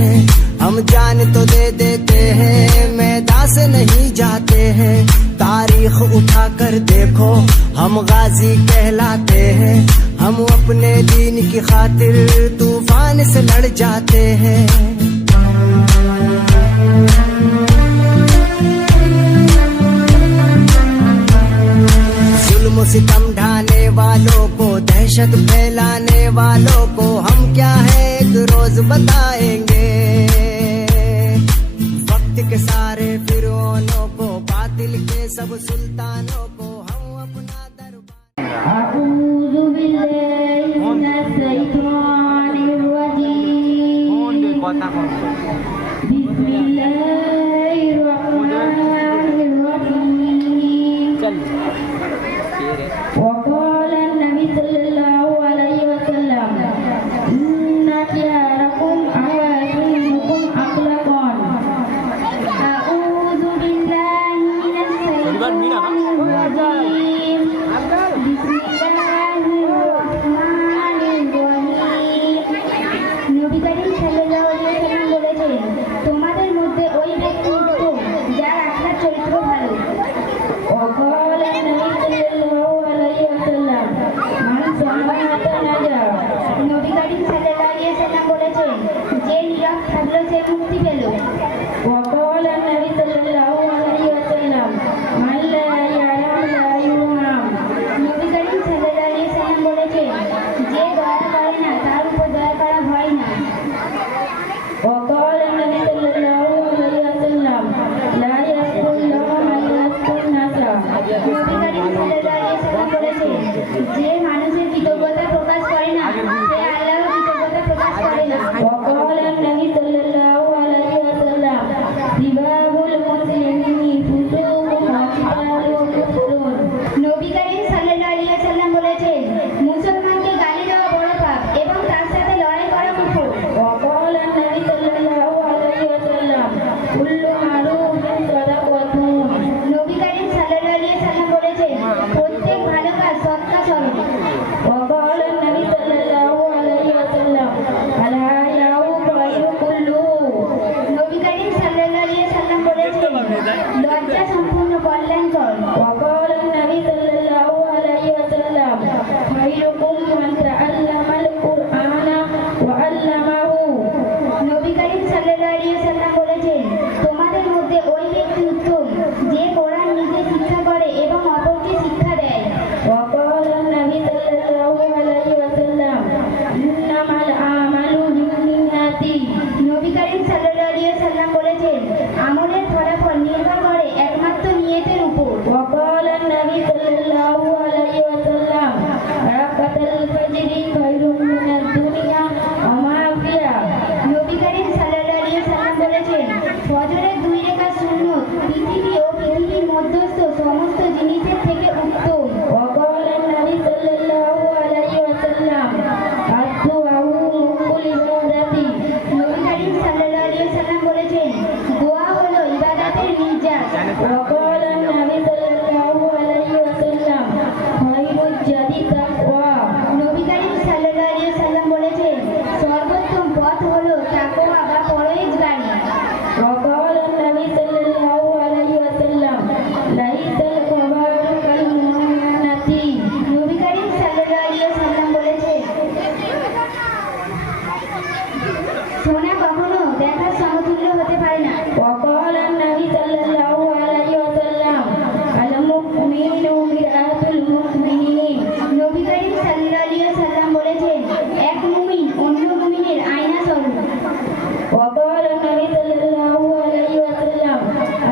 हैं, हम जान तो दे देते हैं, मैदान से नहीं जाते हैं। तारीख उठा कर देखो हम गाजी कहलाते हैं, हम अपने दीन की खातिर तूफान से लड़ जाते हैं। जुल्म सितम ढाने वालों को, दहशत फैलाने वालों को हम क्या है एक रोज बताएंगे। वक्त के सारे फिरौनों को, बातिल के सब सुल्तानों को हम अपना दरबार। अऊज़ु बिल्लाहि मिनश शैतानिर रजीम। बिस्मिल्लाहिर रहमानिर रहीम। وقال النبي صلى الله عليه وسلم إن خياركم أحسنكم أخلاقا. أعوذ بالله من الشيطان الرجيم. بسم الله الرحمن الرحيم. নবী করিম সাল্লাল্লাহু আলাইহি ওয়াসাল্লাম বলেছেন, তোমাদের মধ্যে ওই ব্যক্তি উত্তম যার আখলাক চরিত্র ভালো। وقال النبي صلى الله عليه وسلم من صمت نجا. নবী করিম সাল্লাল্লাহু আলাইহি ওয়াসাল্লাম বলেছেন, যে নীরব থাকলো সে মুক্তি পেল। وقال النبي صلى الله عليه وسلم من لا يرحم لا يرحم. নবী করিম সাল্লাল্লাহু আলাইহি ওয়াসাল্লাম বলেছেন, যে দয়া করে না তার উপর দয়া করা হয় না। وقال النبي صلى الله عليه وسلم لا يسكن الله من يسكن الناس. নবী করিম সাল্লাল্লাহু আলাইহি ওয়াসাল্লাম বলেছেন, যে মানুষের কৃতজ্ঞতা প্রকাশ করে না সে আল্লাহর কৃতজ্ঞতা প্রকাশ করে না। وقال النبي صلى الله عليه وسلم سباب المسلمين فسوق وقتاله كفر. নবী করিম সাল্লাল্লাহু আলাইহি ওয়াসাল্লাম বলেছেন, মুসলমানকে গালি দেওয়া বড় পাপ এবং তার সাথে লড়াই করা কুফর। وقال النبي صلى الله عليه وسلم كل معروف صدقة. নবী করিম সাল্লাল্লাহু আলাইহি ওয়াসাল্লাম বলেছেন, প্রত্যেক ভালো কাজ সদকা স্বরূপ। وقال النبي صلى الله عليه وسلم الحياء خير كله. নবী করিম সাল্লাল্লাহু আলাইহি ওয়াসাল্লাম বলেছেন, লজ্জা সম্পূর্ণ কল্যাণকর। وقال النبي صلى الله عليه وسلم خيركم من تعلم القرآن وعلمه. নবী করিম সাল্লাল্লাহু আলাইহি ওয়াসাল্লাম বলেছেন, তোমাদের মধ্যে ওই ব্যক্তি উত্তম যে কোরআন নিজে শিক্ষা করে এবং অপরকে শিক্ষা দেয়। وقال النبي صلى الله عليه وسلم إنما الأعمال بالنيات. নবী করিম সাল্লাল্লাহু আলাইহি ওয়াসাল্লাম বলেছেন, আমলের ফলাফল নির্ভর করে একমাত্র নিয়তের উপর। وقال النبي صلى الله عليه وسلم ركعة الفجر خير من الدنيا وما فيها. নবী করিম সাল্লাল্লাহু আলাইহি ওয়াসাল্লাম বলেছেন, ফজরের 2 রাকাত সুন্নত পৃথিবী ও পৃথিবীর মধ্যস্থ সমস্ত জিনিসের থেকে উত্তম। وقال النبي صلى الله عليه وسلم الدعاء مخل ইবাদাতি. নবী করিম সাল্লাল্লাহু আলাইহি ওয়াসাল্লাম বলেছেন, দোয়া হলো ইবাদতের নির্যাস। وقال النبي صلى الله عليه وسلم خير الجدي তাকওয়া. নবী করিম সাল্লাল্লাহু আলাইহি ওয়াসাল্লাম বলেছেন, সর্বোত্তম পথ হলো তাকওয়া বা পরহেজগারি। وقال النبي صلى الله عليه وسلم ليس الكبار كالمؤمنة. নবী করিম সাল্লাল্লাহু আলাইহি ওয়াসাল্লাম বলেছেন, সোনা কখনো দেখার সমতুল্য হতে পারে না। وقال النبي صلى الله عليه وسلم المؤمن مرآة المؤمنين. নবী করিম সাল্লাল্লাহু আলাইহি ওয়াসাল্লাম বলেছেন, এক মুমিন অন্য মুমিনের আয়না স্বরূপ। وقال النبي صلى الله عليه وسلم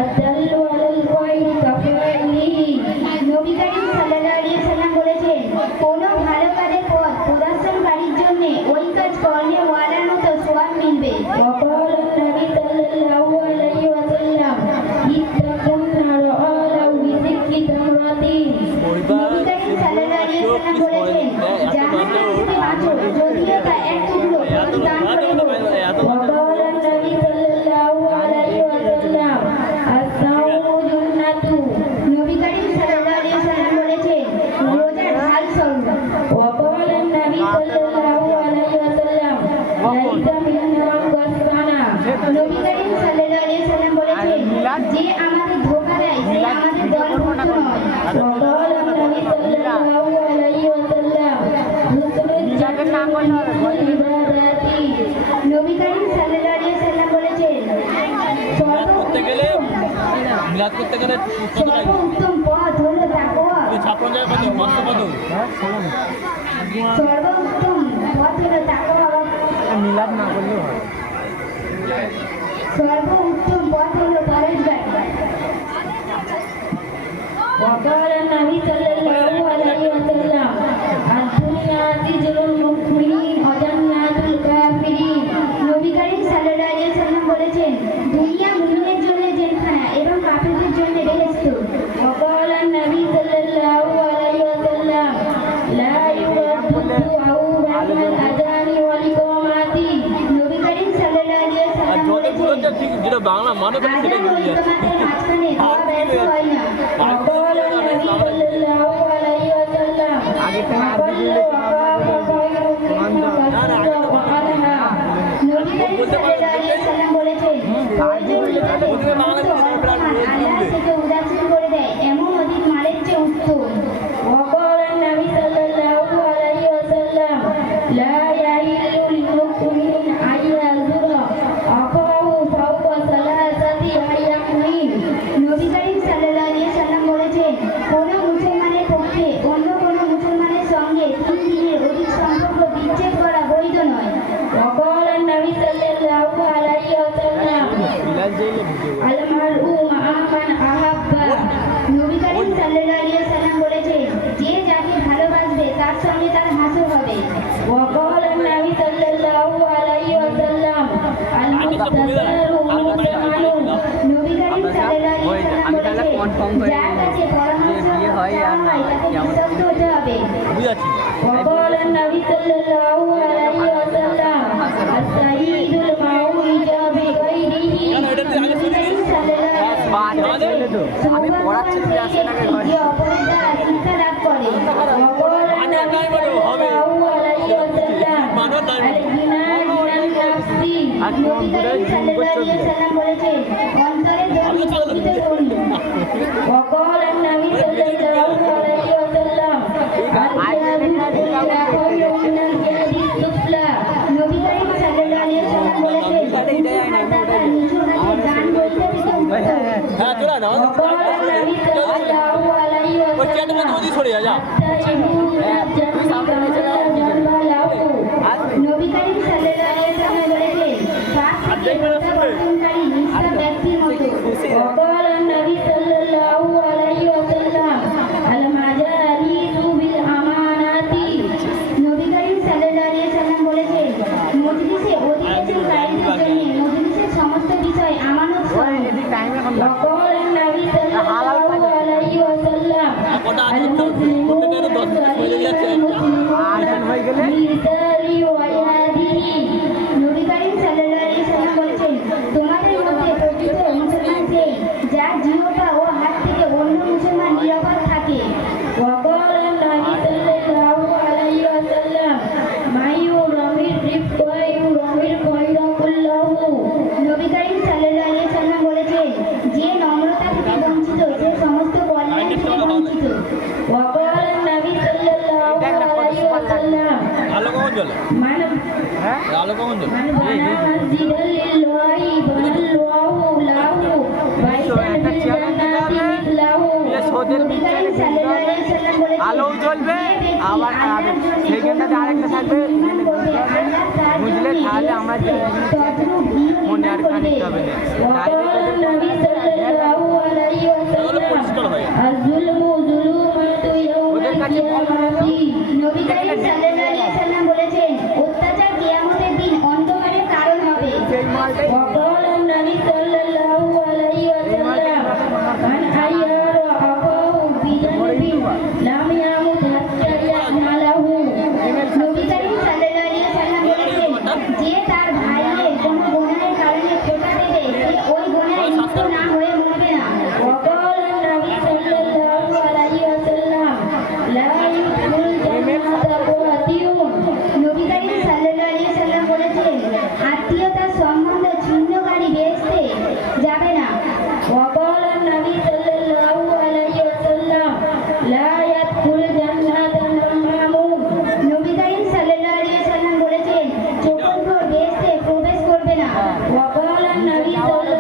الدل على الخير كفاعله. নবী করিম সাল্লাল্লাহু আলাইহি ওয়াসাল্লাম বলেছেন, কোন ভালো কাজের পথ প্রদর্শনকারীর জন্য ওই কাজ করলে ওয়ালার মতো সওয়াব মিলবে। وقال النبي صلى الله عليه وسلم اتقوا النار ولو بشق تمرة. নবী করিম সাল্লাল্লাহু আলাইহি ওয়াসাল্লাম বলেছেন, জাহান্নাম থেকে বাঁচো যদিও তা এক টুকরো দান করে দাও। وقال النبي صلى الله عليه وسلم الصوم جنة. নবী করিম সাল্লাল্লাহু আলাইহি ওয়াসাল্লাম বলেছেন, রোজা ঢাল স্বরূপ। وقال النبي صلى الله عليه وسلم ليس منا من قسم সাল্লাল্লাহু আলাইহি ওয়াসাল্লাম বলেছেন করতে গেলে মিলাদ করতে গেলে কত টাকা সর্বোত্তম পথ হলো তাকওয়া। ছাপ্পান্ন জায়গা কত পাঁচশো কত সর্বোত্তম পথ হলো তাকওয়া। মিলাদ না করলেও হয়। সর্বোত্তম পথ হলো পরহেজগার। وقال النبي صلى الله عليه وسلم الدنيا سجن المؤمنين وجنات الكافرين। নবী করিম সাল্লাল্লাহু আলাইহি ওয়াসাল্লাম বলেছেন দুনিয়া মুমিনের জন্য জেলখানা এবং কাফিরদের জন্য বেহেশত। وقال النبي صلى الله عليه وسلم لا يرد الدعاء بين الأذان والإقامة। নবী করিম সাল্লাল্লাহু আলাইহি ওয়াসাল্লাম বলেছেন যেটা বাংলা মানে আজান ও ইকামাতের মাঝখানে দোয়া ব্যর্থ হয় না। وقال النبي صلى الله عليه وسلم وكل وقاف خير مما قصد وقالها। নবী করিম সাল্লাল্লাহু আলাইহি ওয়াসাল্লাম বলেছেন আল্লাহ থেকে উদাসীন করে দেয় এমন অধিক মালের চেয়ে উত্তম। وقال النبي صلى الله عليه وسلم لا يحل للمؤمن أن يزور أخاه فوق ثلاثة أيام। নবী করিম সাল্লাল্লাহু আলাইহি ওয়াসাল্লাম বলেছেন কোন মুসলমানের পক্ষে অন্য কোন মুসলমানের সঙ্গে 3 দিনের অধিক সম্পর্ক বিচ্ছেদ করা বৈধ নয়। وقال النبي صلى الله عليه وسلم المرء مع من أحب। নবী করিম সাল্লাল্লাহু আলাইহি ওয়াসাল্লাম বলেছেন যে যাকে ভালোবাসবে তার সঙ্গে তার হাসর হবে। وقال النبي صلى الله عليه وسلم المستثار والمستعان। নবী করিম সাল্লাল্লাহু আলাইহি ওয়াসাল্লাম বলেছেন যার কাছে পরামর্শ চাওয়া হয় তাকে বিশ্বস্ত হতে হবে। বুঝাচ্ছি وقال النبي صلى الله عليه وسلم السعيد المعوج بغيره। নবী করিম সাল্লাল্লাহু আলাইহি ওয়াসাল্লাম আমি পড়াচ্ছি যে আসে না ঘরে যে অপরের দ্বারা শিক্ষা লাভ করে। وقال النبي صلى الله عليه وسلم الغنى غنى النفس। নবী করিম সাল্লাল্লাহু আলাইহি ওয়াসাল্লাম বলেছেন অন্তরে ধনী প্রকৃত ধনী। وقال النبي صلى الله عليه وسلم নবী করিম সাল্লাল্লাহু আলাইহি ওয়াসাল্লাম বলেছেন নিচু হাতে গান বলতে থেকে হ্যাঁ চলে না وقال النبي صلى الله عليه ওই চ্যাট وسلم মধ্যে সরে যা নবী করিম সাল্লাল্লাহু আলাইহি ওয়াসাল্লাম বলেছেন পাঁচ থেকে বর্তনকারী নিষ্ঠা ব্যক্তির মতো। وقال النبي صلى الله عليه وسلم المجالس بالأمانات। নবী করিম সাল্লাল্লাহু আলাইহি ওয়াসাল্লাম বলেছেন মজলিসে অধিবেশনকারীদের জন্য মজলিসের সমস্ত বিষয় আমানত স্বরূপ। وقال النبي صلى الله عليه وسلم المسلمون নবী করিম সাল্লাল্লাহু আলাইহি ওয়াসাল্লাম বলেছেন তোমাদের মধ্যে প্রকৃত মুসলমান সেই যার জিহ্বা ও হাত থেকে অন্য মুসলমান নিরাপদ থাকে। وقال النبي صلى الله عليه وسلم ما يرمي الرفق يرمي الخير كله। নবী করিম সাল্লাল্লাহু আলাইহি ওয়াসাল্লাম বলেছেন যে নম্রতা থেকে বঞ্চিত সে সমস্ত কল্যাণ থেকে বঞ্চিত। وقال النبي صلى الله عليه وسلم আলো কখন জ্বলে من আলো কখন জ্বলে من بنى مسجدا لله بنى الله له بيتا في الجنة مثله। নবী করিম সাল্লাল্লাহু আলাইহি ওয়াসাল্লাম বলেছেন আলো জ্বলবে আবার সেকেন্ডে আরেকটা থাকবে বুঝলে তাহলে আমরা মনে আর খানিকটা হবে না। وقال النبي صلى الله عليه وسلم الظلم ظلمات يوم القيامة। নবী করিম সাল্লাল্লাহু আলাইহি ওয়াসাল্লাম বলেছেন অত্যাচার কিয়ামতের দিন অন্ধকারের কারণ হবে। وقال النبي صلى الله عليه وسلم من أيار أخاه بذنب لم يمت حتى يعمله। নবী করিম সাল্লাল্লাহু আলাইহি ওয়াসাল্লাম বলেছেন যে তার ভাইয়ের কোনো গুনাহের কারণে খোঁটা দেবে সে ওই গুনাহে লিপ্ত না হয়ে মরবে না। وقال النبي صلى الله عليه وسلم لا يدخل الجنة قاتل। নবী করিম সাল্লাল্লাহু আলাইহি ওয়াসাল্লাম বলেছেন আত্মীয়তার সম্বন্ধ ছিন্ন وقال النبي صلى